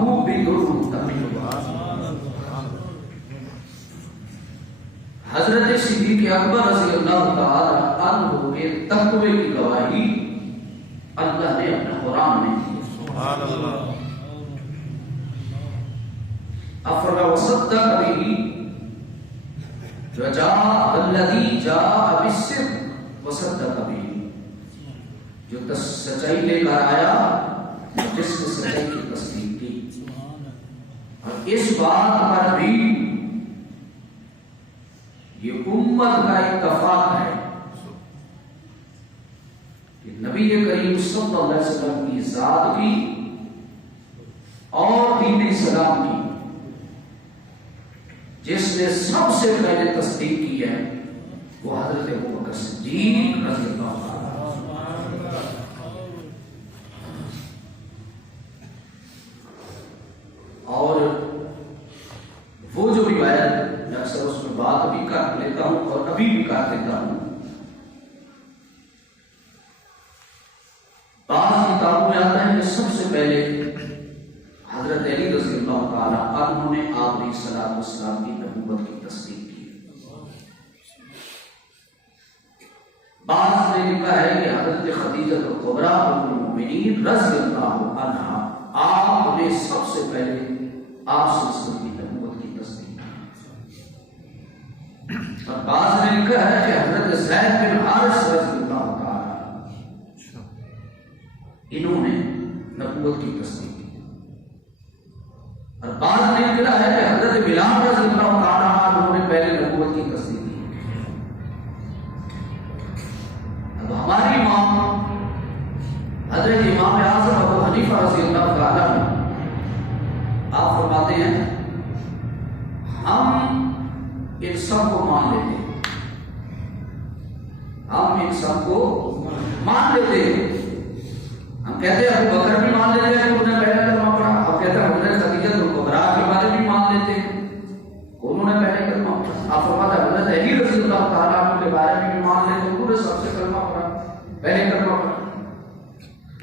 माहू बिदुर्मुतमिन। हजरत सिद्दीक़ अकबर रज़ी अल्लाह तआला अन्हु के तक़वे की गवाही अल्लाह ने अपने कुरान में दी। सुभान अल्लाह। अफरा वसद्दक़ बिही वल्लज़ी जाअ बिस्सिद्क़ वसद्दक़ बिही, जो सच्चाई लेकर आया, जिसने सच्चाई की तस्दीक की। और इस बात पर भी ये उम्मत का इत्तफाक है कि नबी करीम सल्लल्लाहु अलैहि वसल्लम की ज़ात की और दीन इस्लाम की जिसने सबसे पहले तस्दीक की है वो हज़रत अबू बकर सिद्दीक़ रज़ियल्लाहु अन्हु। और वो जो रिवायत मैं अक्सर उसमें बात भी कर लेता हूं और अभी भी कर देता हूं। बाज़ किताबों में आता है कि सबसे पहले हजरत अली रज़ियल्लाहु ताला अन्हु ने आखिरी सलात वस्सलाम की नबूवत की तस्दीक की। बाज़ ने लिखा है कि हजरत खदीजा कुबरा उम्मुल मोमिनीन रज़ियल्लाहु अन्हा आपने सबसे पहले आप सल्लल्लाहु की नबूवत की तस्दीक की। और बाज़ ने लिखा है कि हजरत ज़ैद बिन हारिस रज़ियल्लाहु ताला इन्होंने नबूवत की तस्दीक की। और बाज़ ने लिखा है कि हजरत बिलाल रज़ियल्लाहु ताला उन्होंने पहले नबूवत की तस्दीक की। अब हमारी इमाम हजरत इमाम आज़म अबू हनीफा रज़ियल्लाहु ताला आप फरमाते हैं हम इन सब को मान लेते हैं, हम इन सब को मान लेते हैं। हम कहते हैं अबू बकर भी मान लेते हैं, उन्होंने पहले कलमा पढ़ा। अब कहते हैं हजरत खदीजा कुबरा के बारे में मान लेते हैं, उन्होंने पहले कलमा पढ़ा। आप फरमाते हैं हजरत अली रज़ियल्लाहु ताला अन्हु के बारे में भी मान लेते हैं, उन्होंने सबसे कलमा पढ़ा, पहले कलमा पढ़ा।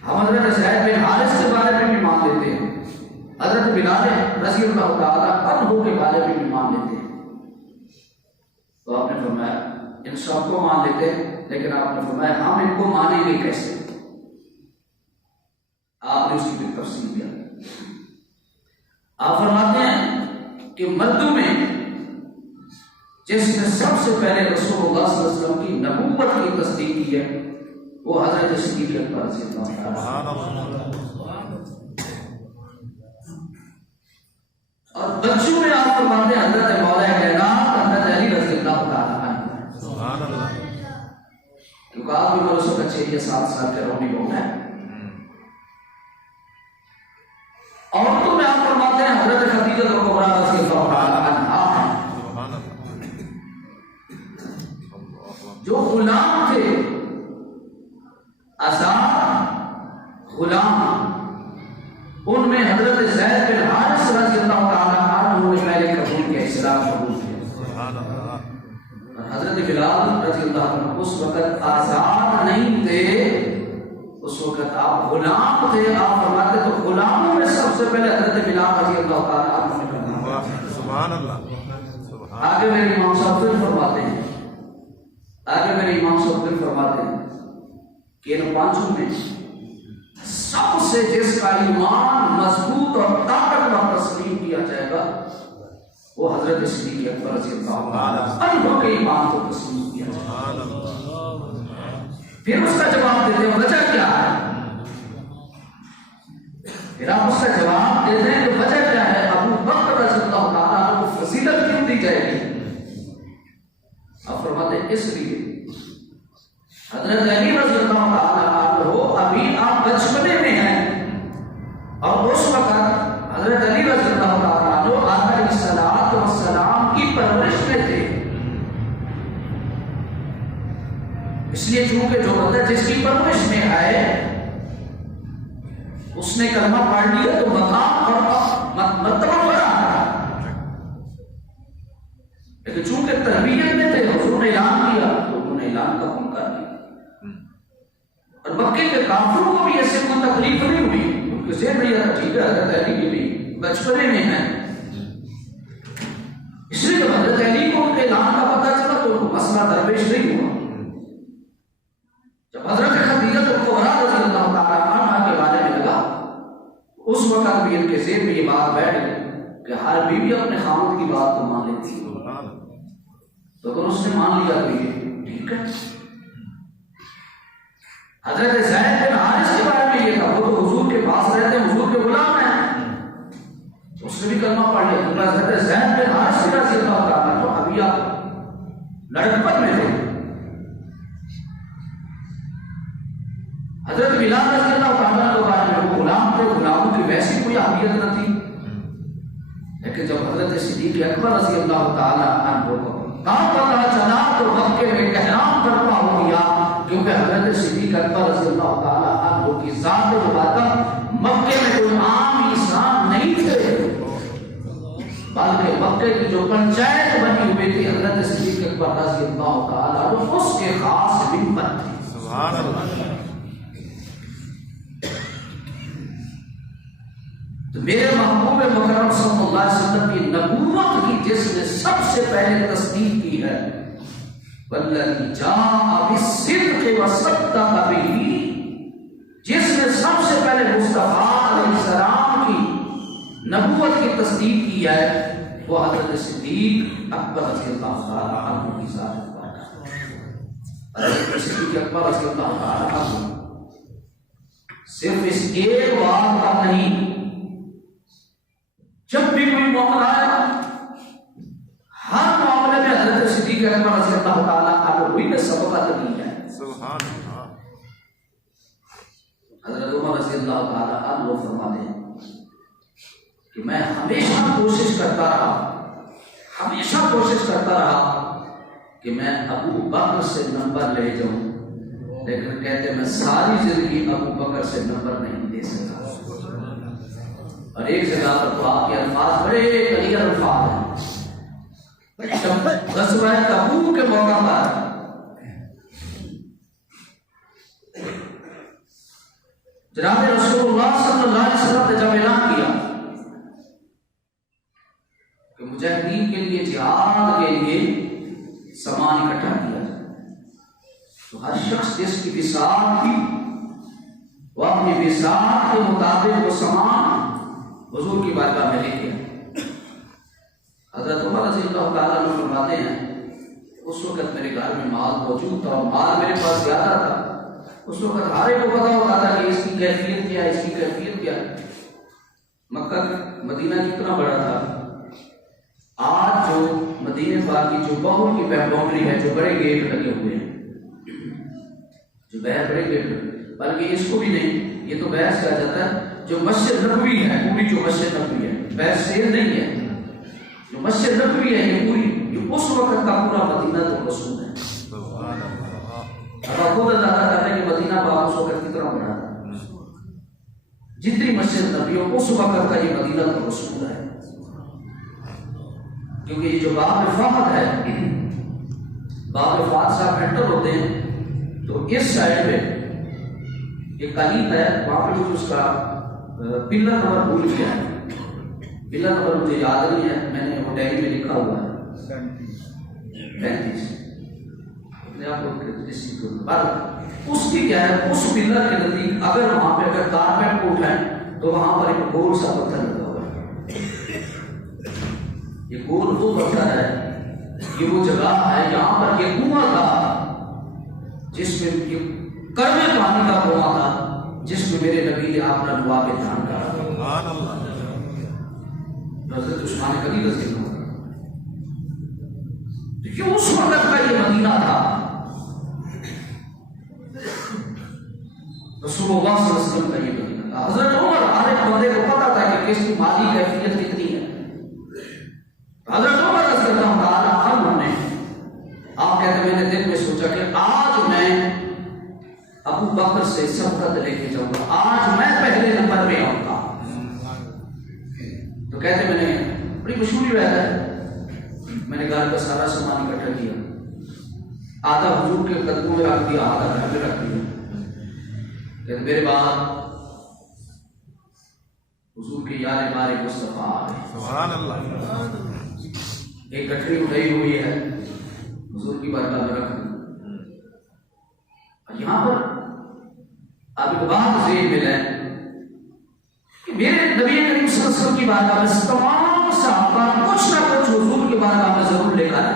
हम हजरत ज़ैद बिन हारिस के बारे में भी मान लेते हैं, हजरत बिलाल रज़ियल्लाहु ताला अन्हु के बारे में भी मान लेते हैं। तो आपने फरमाया इन सबको मान लेते हैं, लेकिन आपने फरमाया हम इनको मानेंगे कैसे? आपने उसकी भी तफसील दिया। आप फरमाते हैं कि मर्दों में जिसने सबसे पहले रसूलुल्लाह सल्लल्लाहु अलैहि वसल्लम की नबूवत की तस्दीक की है वो हजरत सिद्दीक़ अकबर रज़ियल्लाहु ताला। और बच्चों में आप फरमाते हैं हजरत मौला कायनात हजरत अली रज़ियल्लाहु ताला अन्हु। सुभान अल्लाह। क्योंकि आप भी मेरे से बच्चे ये 7 साल के रोनी लोग हैं। औरतों में आप फरमाते हैं हजरत खदीजा कुबरा रज़ियल्लाहु ताला अन्हा जो गुलाम थे, आजाद गुलाम, उनमें हजरत ज़ैद बिन हारिस रज़ियल्लाहु ताला अन्हु ने पहले कबूल किया, इस्लाम कबूल किया। सुभान अल्लाह। हजरत बिलाल रज़ियल्लाहु अन्हु उस वक्त आजाद नहीं थे, उस वक्त आप गुलाम थे। आप फरमाते तो गुलामों में सबसे पहले हजरत बिलाल रज़ियल्लाहु ताला अन्हु ने करना। सुभान अल्लाह। आगे मेरे इमाम साहब फिर फरमाते हैं, आगे मेरे इमाम साहब फिर फरमाते हैं कि इन पांचों में सबसे जिसका ईमान मजबूत और ताकतवर तस्लीम किया जाएगा वो हजरत सिद्दीक़ अकबर रज़ियल्लाहु अन्हु के ईमान को तस्लीम किया जाएगा। फिर उसका जवाब देते हैं वजह क्या है? फिर आप उसका जवाब देते हैं कि वजह क्या है, अबू बकर रज़ियल्लाहु ताला अन्हु को फजीलत क्यों दी जाएगी? आप फरमाते हैं इसलिए हजरत अली रज़ियल्लाहु ताला अन्हु अभी आप बचपने में हैं और उस वक्त हजरत अली रज़ियल्लाहु ताला अन्हु अलैहिस्सलातु वस्सलाम की परवरिश में थे। इसलिए चूंकि जो बंदा जिसकी परवरिश में आए उसने कलमा पढ़ लिया तो मकाम और मर्तबा बढ़ा। लेकिन चूंकि तरबियत में थे, हुजूर ने ऐलान किया तो उन्होंने ऐलान कबूल कर लिया। और मक्के के काफिरों को भी ऐसे कोई तकलीफ नहीं हुई, उनके ज़हन में यह था ठीक है हजरत अली की भी बचपने में है। इसलिए जब हजरत अली को उनके ऐलान का पता चला तो उनको मसला दरपेश नहीं हुआ। जब हजरत खदीजा कुबरा रज़ी अल्लाह तआला अन्हा के बारे में लगा, उस वक्त भी इनके ज़हन में ये बात बैठ गई कि हर बीवी अपने खामद की बात को मान लेती है। तो अगर उसने मान लिया तो ये ठीक है। हजरत ज़ैद बिन हारिस के बारे में ये था, वो तो हुजूर के पास रहते हैं, हुजूर के गुलाम हैं, उसने भी कलमा पढ़ लिया। तो हजरत ज़ैद बिन हारिस रज़ी अल्लाह तआला तो अभी आप लड़कपन में थे। हजरत बिलाल रज़ी अल्लाह तआला के बारे में, वो गुलाम थे, गुलामों की वैसी कोई अहमियत न थी। लेकिन जब हजरत सिद्दीक़ अकबर रज़ी अल्लाह तआला अन्हु को काम पता चला तो मक्के में कहराम करता हो गया, क्योंकि हजरत सिद्दीक़ अकबर रज़ी अल्लाह तआला अन्हु की ज़ात मुबारक मक्के में कोई आम इंसान नहीं थे, बल्कि मक्के की जो पंचायत बनी हुई थी हजरत सिद्दीक़ अकबर रज़ी अल्लाह तआला अन्हु उसके खास मिंबर थे। सुभान अल्लाह। तो मेरे महबूब मुकर्रम सल्लल्लाहु अलैहि वसल्लम की नबूवत की जिसने सबसे पहले तस्दीक की है, वल्लज़ी जाअ बिस्सिद्क़ि व सद्दक़ बिही, जिसने सबसे पहले मुस्तफा अलैहिस्सलाम की नबूवत की तस्दीक की है, वो हज़रत सिद्दीक़ अकबर रज़ियल्लाहु तआला अन्हु की ज़ात मुबारक। हज़रत सिद्दीक़ अकबर रज़ियल्लाहु तआला अन्हु सिर्फ इस एक बात का नहीं, जब भी कोई मामला आया हर मामले में हजरत सिद्दीक़ अकबर रज़ियल्लाहु तआला अन्हु ने सबकत दी है। सुभान अल्लाह। हजरत उमर रज़ियल्लाहु तआला अन्हु फरमाते हैं कि मैं हमेशा कोशिश करता रहा कि मैं अबू बकर से नंबर ले जाऊं, लेकिन कहते मैं सारी जिंदगी अबू बकर से नंबर नहीं ले सका। और एक जगह पर तो आपके अल्फाज बड़े क्लियर अल्फाज हैं। ग़ज़वा तबूक के मौका पर जनाब रसूलुल्लाह सल्लल्लाहु अलैहि वसल्लम ने जब ऐलान किया कि मुजाहिदीन के लिए जिहाद के लिए सामान इकट्ठा किया जाए, तो हर शख्स जिसकी बिसात थी वो अपनी बिसात के मुताबिक वो सामान हुजूर की बारगाह में लेके आए। हज़रत उमर रज़ियल्लाहु तआला अन्हु फरमाते हैं उस वक्त मेरे घर में माल मौजूद था और माल मेरे पास ज़्यादा था। उस वक्त हर एक को पता होता था कि इसकी कैफियत क्या है, इसकी कैफियत क्या है। मक्का मदीना कितना बड़ा था, आज जो मदीने पाक की जो बाहर की बाउंड्री है, जो बड़े गेट लगे हुए हैं, जो बड़े गेट, बल्कि इसको भी नहीं, ये तो बहस किया जाता है जो मस्जिद नबवी है, पूरी जो मस्जिद नबवी है, बहस से नहीं है, जो मस्जिद नबवी है ये पूरी, ये उस वक्त का पूरा मदीना तो रसूल है। अब खुद अंदाजा करने के मदीना पाक उस वक्त कितना बड़ा था, जितनी मस्जिद नबवी उस वक्त का ये मदीना तो रसूल है। क्योंकि ये जो बाब फहद है, बाब फहद साहब एंटर होते हैं तो इस साइड में ये कलीब है, वहां पे कुछ उसका पिलर नंबर भूल गया है, पिलर नंबर मुझे याद नहीं है, मैंने वो डायरी में लिखा हुआ है 35 पर उसकी क्या है, उस पिलर के नजदीक अगर वहां पे अगर कारपेट को उठाएं तो वहां पर एक गोल सा पत्थर लगा हुआ है। ये गोल वो पत्थर है, ये वो जगह है यहाँ पर ये कुआं था जिसमें ये कर्मे पानी का कुआं था, जिसमें मेरे नबी ने अपना दुआ के ध्यान करा। हज़रत उस्मान गनी रज़ियल्लाहु अन्हु, तो उस वक्त का ये मदीना था। रसूलुल्लाह सल्लल्लाहु अलैहि वसल्लम का ये मदीना था। हज़रत उमर हर एक बंदे को पता था कि किसकी माली कैफियत कितनी है। हज़रत उमर रज़ियल्लाहु तआला अन्हु ने, आप कहते मैंने दिल में सोचा कि आज मैं अबू बकर से सबकत लेके जाऊंगा, आज मैं पहले नंबर में आऊंगा। तो कहते मैंने बड़ी मशहूरी बात है, मैंने घर का सारा सामान इकट्ठा किया, आधा हुजूर के कदमों में रख दिया, आधा घर में रख दिया। कहते मेरे बाद हुजूर की याद बारे मुस्तफा सुभान अल्लाह। एक गठरी उठाई हुई है, हुजूर की बारगाह में रख दी। यहाँ पर आप एक बात ज़ेन में लें कि मेरे नबी करीम सल्लल्लाहु अलैहि वसल्लम की बारगाह में तमाम सहाबा कुछ ना कुछ हुजूर की बारगाह में जरूर लेकर आए।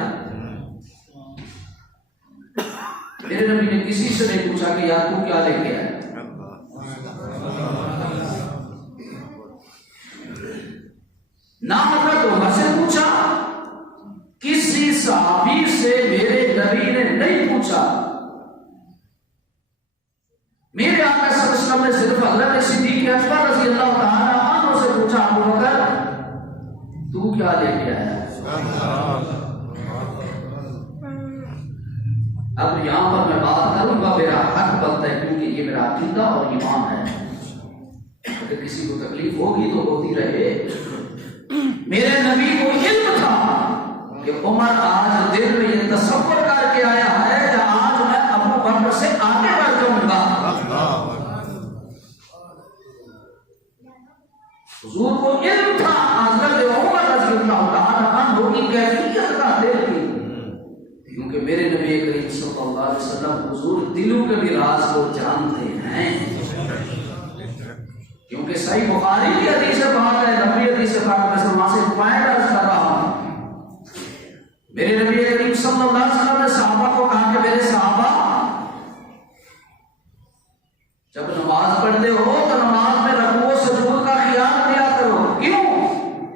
मेरे नबी ने किसी से नहीं पूछा कि यार तू क्या लेके आया, ना मतलब उमर से पूछा, किसी सहाबी से मेरे नबी ने नहीं पूछा। मेरे आका सल्लल्लाहु अलैहि वसल्लम ने सिर्फ हज़रत सिद्दीक़ अकबर रज़ियल्लाहु ताला अन्हु से पूछा, अबू बकर तू क्या लेके आया। अब यहां पर मैं बात करूंगा, मेरा हक बनता है क्योंकि ये मेरा अकीदा और ईमान है। अगर किसी को तकलीफ होगी तो होती रहे। मेरे नबी को इल्म था कि उमर आज दिल में ये तसव्वुर करके आया है कि आज मैं अबू बकर से आगे बढ़ जाऊंगा। हुजूर को इल्म था हज़रत उमर रज़ियल्लाहु ताला अन्हु की कैफियत का दिल की, क्योंकि मेरे नबी करीम सल्लल्लाहु अलैहि वसल्लम हुजूर दिलों के भी राज को जानते हैं। क्योंकि सही बुखारी की हदीस से बात है, नबी हदीस से बात में वहां से पॉइंट अर्ज कर रहा हूं। मेरे नबी करीम सल्लल्लाहु अलैहि वसल्लम ने सहाबा को कहा कि मेरे सहाबा जब नमाज पढ़ते हो तो नमाज में रुकू सुजूद का ख्याल किया करो। क्यों?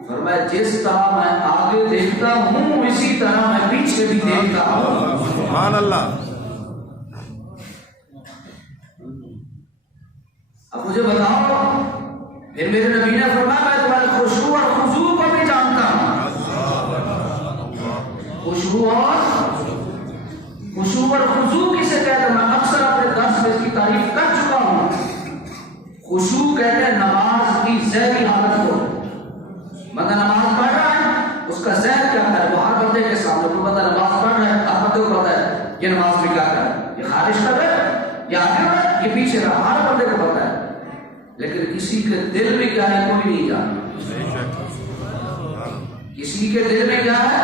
फरमाया जिस तरह मैं आगे देखता हूं इसी तरह मैं पीछे भी देखता हूं। सुभान अल्लाह। अब मुझे बताओ, फिर मेरे नबी ने फरमाया मैं तुम्हारे खुशबू और खुजू को भी जानता हूं। खुशबू और खुशू किसे कहते हैं? मैं अक्सर अपने दर्स में इसकी तारीफ कर चुका हूं। खुशू कहते हैं नमाज की ज़हरी हालत को। बंदा नमाज पढ़ रहा है, उसका ज़हन क्या करे, वो हर बंदे के सामने कोई बंदा नमाज पढ़ रहा है, हर बंदे को पता है ये नमाज में क्या करे, ये खारिज कर रहा है, ये आगे बढ़, ये पीछे रहा, हर बंदे को पता है। लेकिन किसी के दिल में क्या है कोई नहीं जानता। किसी के दिल में क्या है?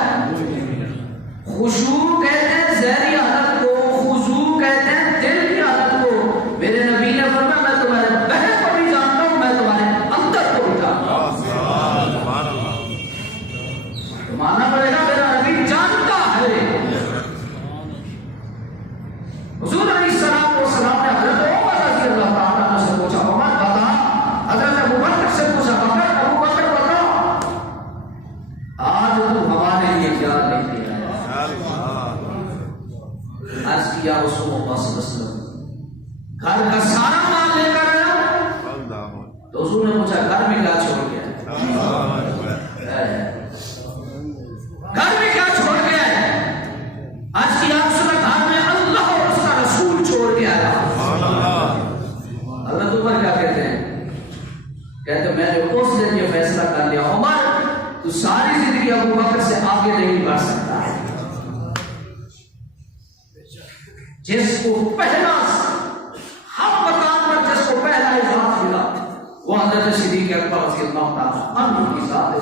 खुशू कहते हैं ज़हरी हालत को, खुशू कहते हैं दिल की हालत को। मेरे नबी ने फरमाया मैं तुम्हारे बहन को भी जानता हूं, मैं तुम्हारे अंदर को भी जानता हूं। तो मानना पड़ेगा मेरा नबी जानता है। हुजूर अलैहिस्सलाम ने हज़रत उमर रज़ियल्लाहु ताला अन्हु से पूछा, उमर बता, हज़रत अबू बकर से पूछा, अबू बकर बताओ आज तू हमारे लिए क्या लेके आया। आज किया रसूलुल्लाह सल्लल्लाहु अलैहि वसल्लम घर का सारा माल लेकर आया। तो हुजूर ने पूछा घर में क्या छोड़ गया, घर में क्या छोड़ गया है। आज की आप सुना घर में अल्लाह और उसका रसूल छोड़ के आया। अल्लाह उमर क्या कहते हैं? कहते मैंने उस दिन ये फैसला कर लिया उमर तू सारी जिंदगी अबू बकर से आगे नहीं बढ़ सकता है। जिसको पहला हम मकाम पर जिसको पहला इजाज़त मिला वो हज़रत सिद्दीक़ अकबर रज़ियल्लाहु ताला अन्हु की ज़ात है।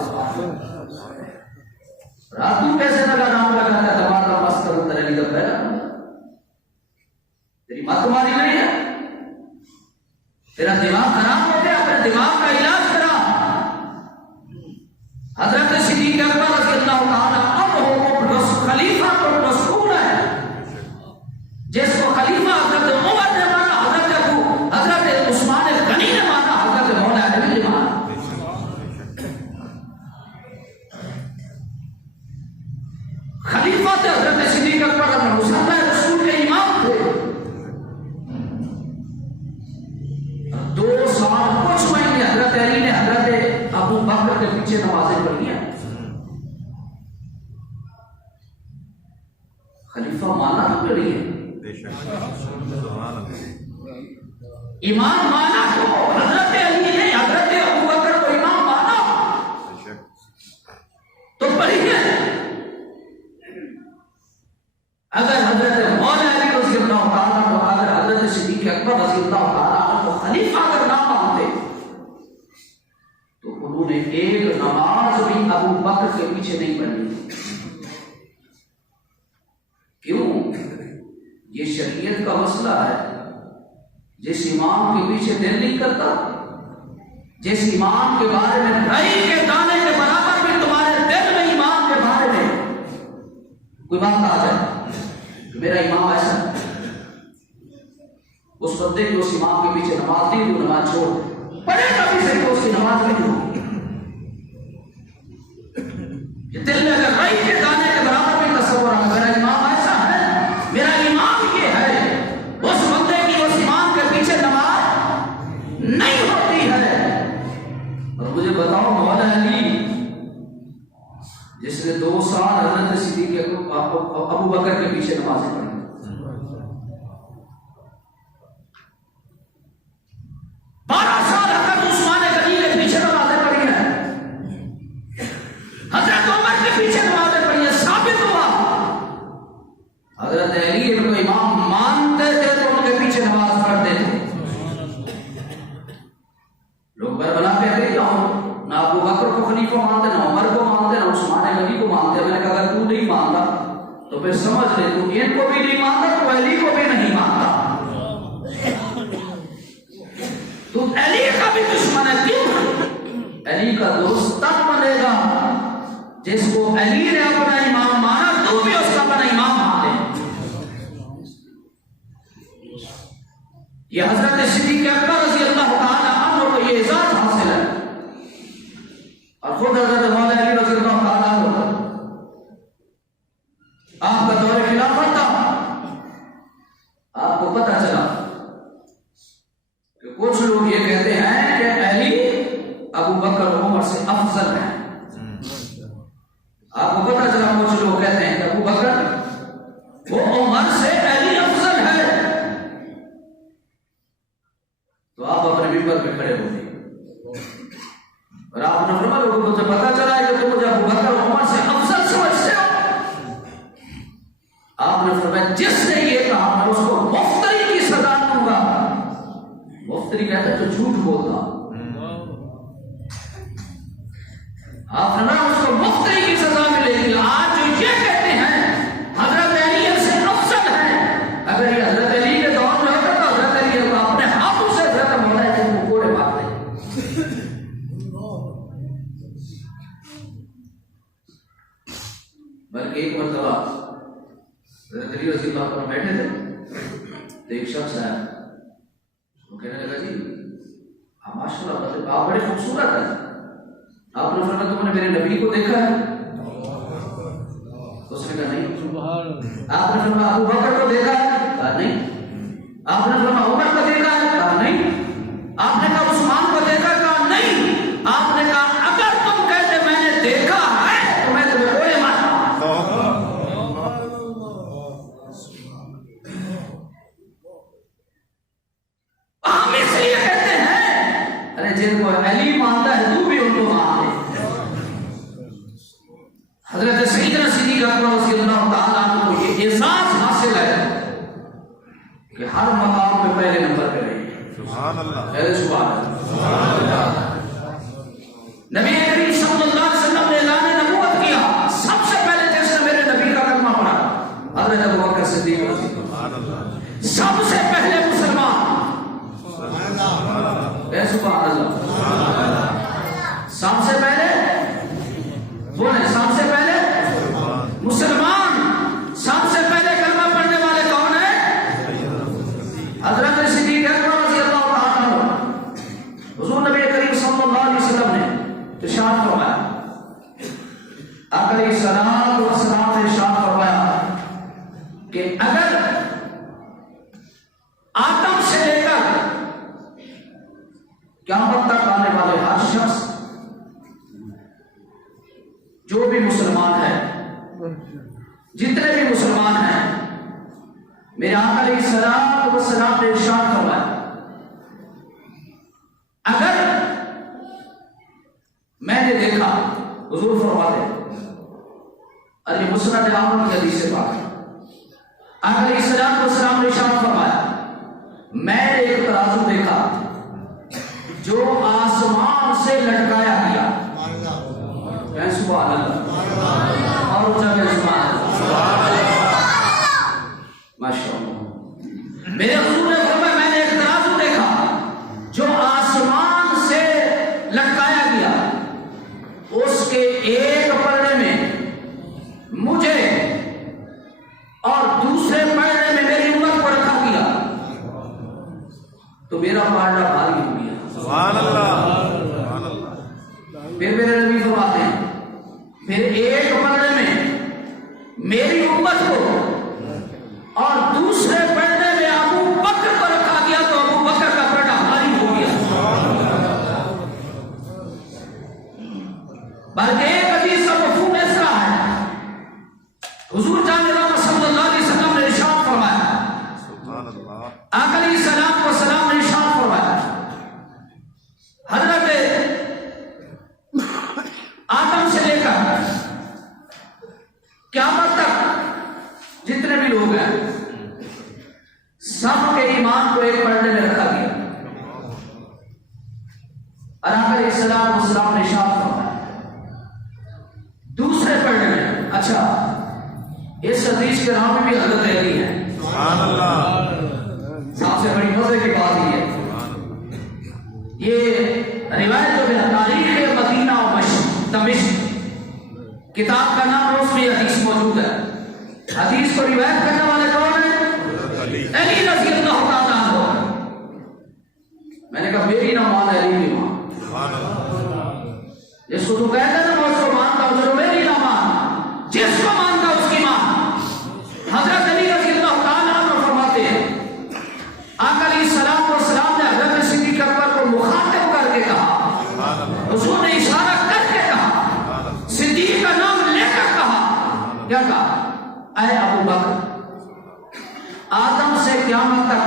रातू कैसे लगा नाम लगाता है दबाता मस्त करूं तेरे लिए पहला तेरी बात तुम्हारी नहीं है। तेरा दिमाग खराब हो गया, अपने दिमाग का इलाज करा। हज़रत सिद्दीक़ अकबर रज़ियल्लाहु ताला अन्हु खलीफा और रसूल है। जिसको खलीफा हज़रत उमर ने माना, हज़रत उस्मान गनी ने माना, हज़रत मौला अली ने माना। खलीफा थे हज़रत सिद्दीक़ अकबर रसूल के इमाम थे। 2 साल कुछ महीने हज़रत अली ने हज़रत अबू बकर के पीछे नमाज़ें पढ़ी हैं। खलीफा माना तो पड़ी है, इमाम माना तो हज़रत अली ने हज़रत अबू बकर को इमाम माना तो पढ़ी है। अगर हज़रत मौला अली रज़ियल्लाहु ताला को, अगर हज़रत सिद्दीक़ अकबर रज़ियल्लाहु ताला को खलीफा अगर ना मानते एक नमाज भी अबू बकर के पीछे नहीं पढ़नी। क्यों? ये शरीयत का मसला है। जिस इमाम के पीछे दिल नहीं करता, जिस इमाम के बारे में राई के दाने के बराबर भी तुम्हारे दिल में इमाम के बारे में कोई बात आ जाए तो मेरा इमाम ऐसा, उस बंदे को उस इमाम के पीछे नमाज नहीं, वो नमाज छोड़ पढ़े कभी से तो उसकी नमाज नहीं होगी। दिल में अगर राई के दाने के बराबर भी तस्वर आ, मेरा इमाम ऐसा है, मेरा इमाम ये है, उस बंदे की उस इमाम के पीछे नमाज नहीं होती है। और मुझे बताओ मौला अली जिसने 2 साल हज़रत सिद्दीक़ अबू बकर के पीछे नमाज़ें पढ़ी, 12 साल हज़रत उस्मान गनी के पीछे नमाज़ें पढ़ी हैं, हज़रत उमर के पीछे नमाज़ें पढ़ी हैं। साबित हुआ हज़रत अली को इमाम मानते थे तो उनके पीछे नमाज पढ़ते थे। लोग बरबला पे अभी ना अबू बकर को खलीफा मानते, ना उमर को मानते, ना उस्मान गनी को मानते। मैंने कहा अगर तू नहीं मानता तो फिर समझ ले तू इनको भी नहीं मानता तो अली को भी नहीं मानता, तू अली का भी दुश्मन है। क्यों? अली का दोस्त तब बनेगा जिसको अली ने अपना इमाम माना, तू भी उसका अपना इमाम मान ले। ये हजरत सिद्दीक़ अकबर रज़ी अल्लाह तआला अन्हु को ये इज़्ज़त हासिल है। और खुद हजरत मौला अली रज़ी अल्लाह तआला अन्हु आपका दौरे खिलाफत था, आपको पता चला कि कुछ लोग ये कहते हैं कि अली अबू बकर उमर से अफजल है। आपको पता चला कुछ लोग कहते हैं कि अबू बकर वो उमर से अली अफजल है, तो आप अपने मिंबर पे खड़े हो गए और आपने फरमाया लोगों को तो पता चला है कि तुम मुझे अबू बकर उमर से अफजल समझते हो। आपने फरमाया जिसने ये कहा मैं उसको मुफ्तरी की सजा दूंगा। मुफ्तरी कहता है जो झूठ बोलता, आपने ना उसको मुफ्तरी की सजा मिलेगी। आज जो ये कहते हैं हजरत अली से अफजल है, अगर ये हजरत अली के दौर में होता तो हजरत अली अपने हाथों से हजरत मौला अली को कोड़े मारते। बल्कि एक मरतबा हजरत अली रज़ी अल्लाह अन्हु बैठे थे तो एक शख्स आया, वो कहने लगा जी आप माशाल्लाह आप बड़े खूबसूरत हैं। आपने फरमाया तुमने मेरे नबी को देखा है? उसने कहा नहीं। आपने फरमाया अबू बकर को देखा है? कहा नहीं। आपने फरमाया उमर को देखा है? कहा नहीं। आपने कहा उस्मान को देखा? कहा नहीं। आपने कहा अगर तुम कहते मैंने देखा है तो मैं तुम्हें गोली मारता। हम इसलिए कहते हैं अरे जिनको अली मानता है तू भी उनको मान ले। हजरत सैयदना सिद्दीक़ अकबर रज़ियल्लाहु तआला अन्हु को ये एहसास हासिल है कि हर मकाम पे पहले नंबर पे रहिए। सुभान अल्लाह, सुभान अल्लाह। नबी करीम सल्लल्लाहु अलैहि वसल्लम ने ऐलान नबूवत किया, सबसे पहले जिसने मेरे नबी का कलमा पढ़ा हजरत अबू बकर सिद्दीक़ सुभान अल्लाह, सबसे पहले मुसलमान। सुभान अल्लाह। सबसे पहले बोले, सबसे पहले मुसलमान। सबसे पहले कलमा पढ़ने वाले कौन है? हजरत सिद्दीक़ अकबर रज़ियल्लाहु तआला अन्हु। हुज़ूर नबी करीम सल्लल्लाहु अलैहि वसल्लम ने इरशाद फरमाया, अलैहिस्सलातु वस्सलाम ने इरशाद फरमाया कि अगर आदम से लेकर क़यामत तक आने वाले हर शख्स जो भी मुसलमान है, जितने भी मुसलमान हैं, मेरे आका अलैहिस्सलातु वस्सलाम ने इरशाद फरमाया अगर मैंने देखा, हुजूर फरमाते अरे मुस्नद अहमद की हदीस से बात है, आका अलैहिस्सलातु वस्सलाम ने इरशाद फरमाया मैंने एक तराजू देखा जो आसमान से लटकाया गया सुभान अल्लाह। और ऊंचा करें सुभान अल्लाह। माशाअल्लाह। मेरे हुजूर ने फरमाया मैंने एक तराजू देखा जो आसमान से लटकाया गया, उसके एक पलड़े में मुझे और दूसरे पलड़े में मेरी उम्मत को रखा गया, तो मेरा पालना भारी हो गया। सुभान अल्लाह, सुभान अल्लाह। फिर मेरे नबी फरमाते हैं फिर एक पलड़े में मेरी उम्मत को और दूसरे पलड़े में अबू बकर को रखा गया, तो अबू बकर का पलड़ा भारी हो गया। बल्कि एक हदीस का मफहूम ऐसा है, हुजूर जान सल्लल्लाहु अलैहि वसल्लम ने इरशाद फरमाया, सुभान अल्लाह, आका अलैहिस्सलाम व सलाम ने इरशाद फरमाया, हजरत आदम से लेकर क़यामत तक जितने भी लोग हैं सबके ईमान को एक पलड़े में रखा गया। और आका अलैहिस्सलाम व सलाम ने इरशाद फरमाया दूसरे पलड़े में, अच्छा इस हदीस के नाम में भी हजरत अली है। सुभान अल्लाह। सबसे बड़ी मजे की बात ये रिवायत जो है तारीख मदीना और दमिश्क किताब का नाम है, उसमें हदीस मौजूद है। हदीस को रिवायत करने वाले कौन है? अली रज़ी अल्लाह तआला अन्हु। मैंने कहा मेरी ना मान अली की मान। सुभान अल्लाह। जिसको तू कहता है ना मैं उसको मानता हूं, चलो मेरी ना मान, जिसको मानता उसकी मान। हजरत अली रज़ी अल्लाह तआला अन्हु फरमाते हैं आका अलैहिस्सलाम व सलाम ने हजरत सिद्दीक़ अकबर को मुखातिब करके कहा, हुजूर ने इशारा करके कहा, सिद्दीक़ का नाम लेकर कहा, क्या कहा? ऐ अबू बकर, आदम से क़यामत तक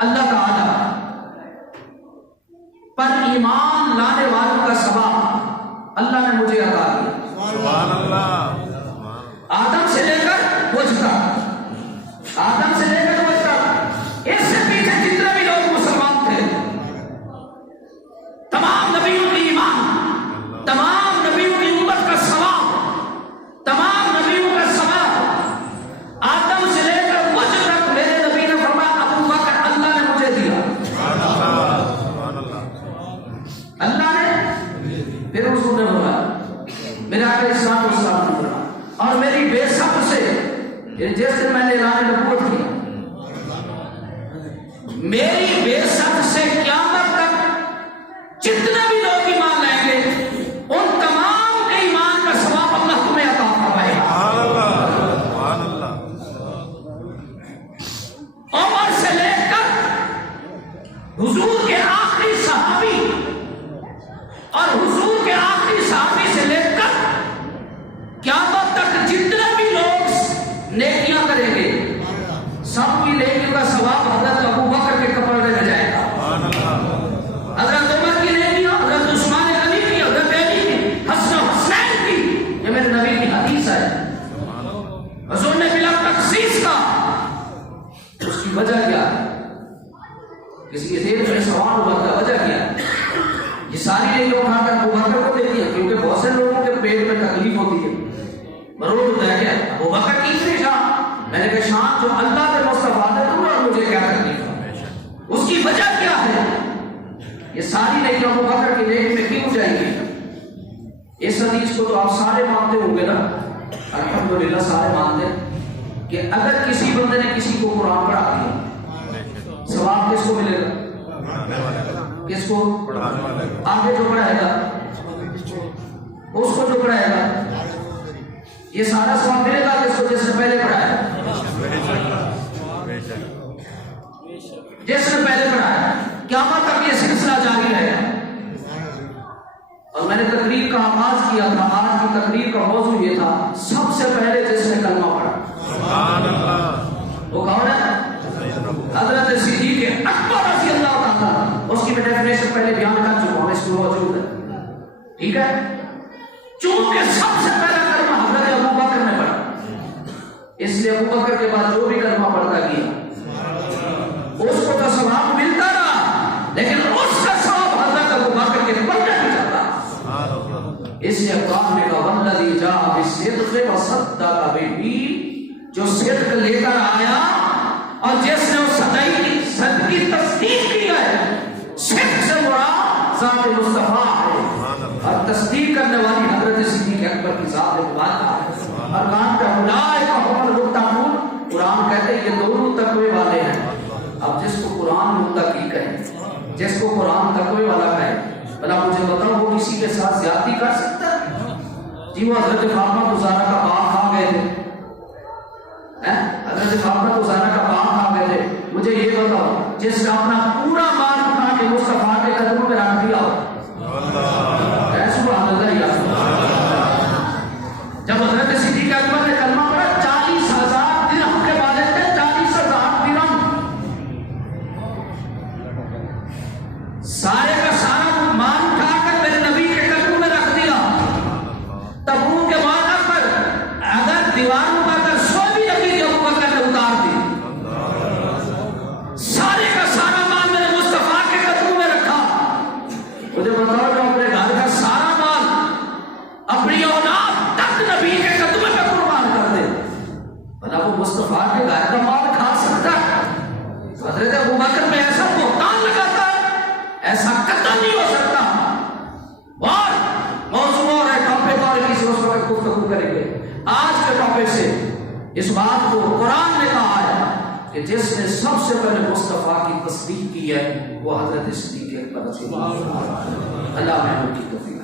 अल्लाह ताला पर ईमान लाने वालों का सवाब अल्लाह ने मुझे अता किया। सुभान अल्लाह। आदम से लेकर मुझ तक, आदम से लेकर मुझ तक, इससे पीछे जितने भी लोग मुसलमान थे, तमाम नबियों की ईमान, तमाम नबियों की उम्मत का सवाब, तमाम नबियों का सवाब आदम से लेकर मुझ तक मेरे नबी ने फरमाया अबू बकर अल्लाह ने मुझे दिया। सुभान अल्लाह, सुभान अल्लाह। अल्लाह ने फिर उसने फरमाया मेरे आका इस्लाम ने फरमाया और मेरी बेसब्र से जैसे मैंने ऐलान नबूवत किया, मेरी बेसब्र से क़यामत तक जितने भी लोग ईमान लाएंगे उन तमाम के ईमान का सवाब अल्लाह तुम्हें अता फरमाएगा। सुभान अल्लाह, सुभान अल्लाह। उमर से लेकर हुजूर के आखिरी सहाबी और हुजूर के आखिरी सहाबी से लेकर क़यामत तक जितने भी लोग नेकियां करेंगे सबकी नेकियों का सवाब हजरत अबू बकर के कपड़े में जाएगा। सुभान अल्लाह। हजरत उमर की नेकियां, हजरत उस्मान गनी की, हजरत अली की, हसन हुसैन की, ये मेरे नबी की हदीस है। हुजूर ने बिला तखसीस का, उसकी वजह क्या है? किसी के दिल में सवाल हुआ था, वजह क्या है? ये सारी नेकियां उठाकर अबू बकर को देती है, क्योंकि बहुत से लोगों के पेट में तकलीफ होती है, मरोड़ होता है। क्या अबू बकर की इतनी शान? मैंने कहा शान जो अल्लाह के मुस्तफा ने तुम्हें और मुझे क्या तकलीफ है, उसकी वजह क्या है? ये सारी नेकियां अबू बकर की नेकी में क्यों जाएंगी? इस हदीस को तो आप सारे मानते होंगे ना, अल्हम्दुलिल्लाह सारे मानते हैं कि अगर किसी बंदे ने किसी को कुरान पढ़ा दिया सवाब किसको मिलेगा? किसको? आगे जो पढ़ाएगा उसको, जो पढ़ाएगा ये सारा सवाब मिलेगा किसको? जिसने पहले पढ़ाया, जिसने पहले पढ़ाया। क़यामत तक ये सिलसिला जारी रहेगा। और मैंने तकरीर का आगाज किया था, आज की तकरीर का मौजू ये था, सबसे पहले जिसने कलमा पढ़ा। सुभान अल्लाह। वो कौन है? हजरत सिद्दीक़ अकबर रज़ी अल्लाह ताला। उसकी मैं डेफिनेशन पहले बयान कर चुका हूं, इसमें मौजूद है, ठीक है? चूंकि सबसे पहला कलमा हजरत अबू बकर ने पढ़ा, इसलिए अबू बकर के बाद जो भी कलमा पढ़ता गया उसको तो सवाब मिलता रहा, लेकिन उसका सवाब हजरत अबू बकर के पढ़ने में जाता। इसलिए कुरान में कहा वल्लज़ी जाअ बिस्सिद्क़ि व सद्दक़ बिही, जो सिद्क लेकर आया और जिसने उस सद की तस्दीक की है। सिद्क से मुराद ज़ात मुस्तफा है और तस्दीक करने वाली हज़रत सिद्दीक़ अकबर की ज़ात मुबारक है। और कान पे उलाइका हुमुल मुत्तक़ून, कुरान कहते हैं ये दोनों तकवे वाले हैं। अब जिसको कुरान मुत्तकी कहे, जिसको कुरान तकवे वाला कहे, भला मुझे बताओ वो किसी के साथ ज्यादती कर सकता है? जी वो हजरत फातिमा ज़हरा का बाग खा गए थे, हजरत फातिमा ज़हरा का बाग खा गए थे। मुझे ये बताओ जिसने अपना पूरा माल उठा के मुस्तफा के कदमों में रख दिया, जब हजरत सिद्दीक़ अकबर ने कलमा पढ़ा 40,000 दिरहम के मालिक थे, 40,000 दिरहम, सारे का सारा माल उठाकर मेरे नबी के कदमों में रख दिया। तब उनके माथा पर अगर दीवारों पर अगर सो भी नबी के अबू बकर ने उतार दी, सारे का सारा माल मैंने मुस्तफा के कदमों में रखा। मुझे बताओ जो अपने घर का सारा माल अपनी औलाद तक नबी के कदमों में कुर्बान कर दे, भला वो मुस्तफा के घर का माल खा सकता है? हजरत अबू बकर में ऐसा बुहतान लगाता है, ऐसा कतल नहीं हो सकता। और मौजूद और है टॉपिक और किसी उस वक्त गुफ्तगू करेंगे। आज के टॉपिक से इस बात को कुरान ने कहा है कि जिसने सबसे पहले मुस्तफा की तस्दीक की है वो हजरत सिद्दीक़ अकबर। अल्लाह में उनकी तौफीक